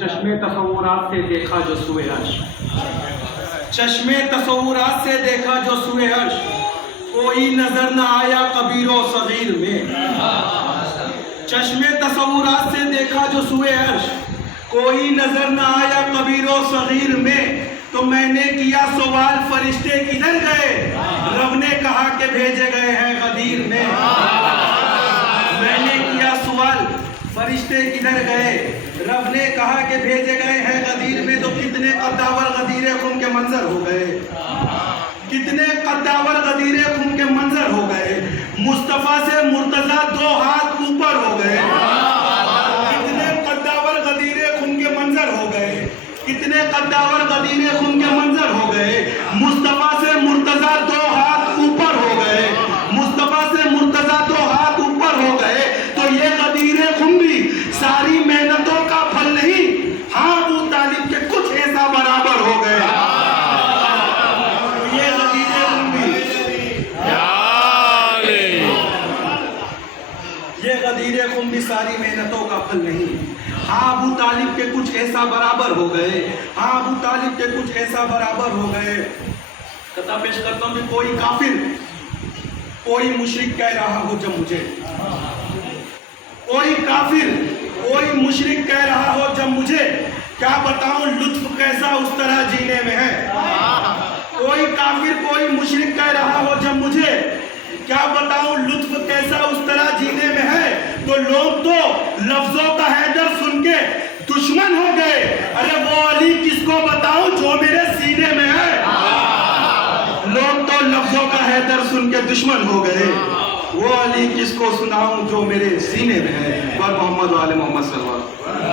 چشمے تصورات سے دیکھا جو سوئے عرش، چشمے تصورات سے دیکھا جو سوئے عرش، کوئی نظر نہ آیا کبیر و صغیر میں۔ چشمے تصورات سے دیکھا جو سوئے عرش، کوئی نظر نہ آیا کبیر و صغیر میں۔ تو میں نے کیا سوال فرشتے کدھر گئے، رب نے کہا کہ بھیجے گئے ہیں غدیر میں۔ میں نے کیا سوال فرشتے کدھر گئے، رب نے کہا کہ بھیجے گئے ہیں غدیر میں۔ تو کتنے قداور غدیر خون کے منظر ہو گئے، کتنے قداور غدیر خون کے منظر ہو گئے، مصطفیٰ سے مرتضیٰ 2 ہاتھ اوپر ہو گئے۔ کتنے قداور غدیر خون کے منظر ہو گئے، کتنے قداور غدیر خون کے منظر ہو گئے، مصطفیٰ سے مرتضیٰ 2 ہاتھ اوپر ہو گئے، مصطفیٰ سے مرتضیٰ 2 ہاتھ اوپر ہو گئے۔ تو یہ غدیر خون بھی ساری محنتوں کا پھل نہیں، ہاں ابو طالب کے کچھ ایسا برابر ہو گئے۔ یہ غدیر خون بھی، یہ غدیر خون بھی ساری محنتوں کا پھل نہیں، ہاں ابو طالب کے کچھ ایسا برابر ہو گئے، ہاں ابو طالب کے کچھ ایسا برابر ہو گئے۔ قطع پیش کرتا ہوں کہ کوئی کافر، کوئی مشرک کہہ رہا ہو جب مجھے، کوئی کافر، کوئی مشرک کہہ رہا ہو جب مجھے، کیا بتاؤں لطف کیسا اس طرح جینے میں ہے۔ کوئی کافر، کوئی مشرک کہہ رہا ہو جب مجھے، کیا بتاؤں لطف کیسا اس طرح جینے میں ہے۔ تو لوگ تو لفظوں کا حیدر سن کے دشمن ہو گئے، ارے وہ علی کس کو بتاؤں جو میرے سینے میں ہے۔ لوگ تو لفظوں کا حیدر سن کے دشمن ہو گئے، وہ علی کس کو سناؤں جو میرے سینے میں ہے۔ اور محمد و آل محمد صلی اللہ علیہ وسلم۔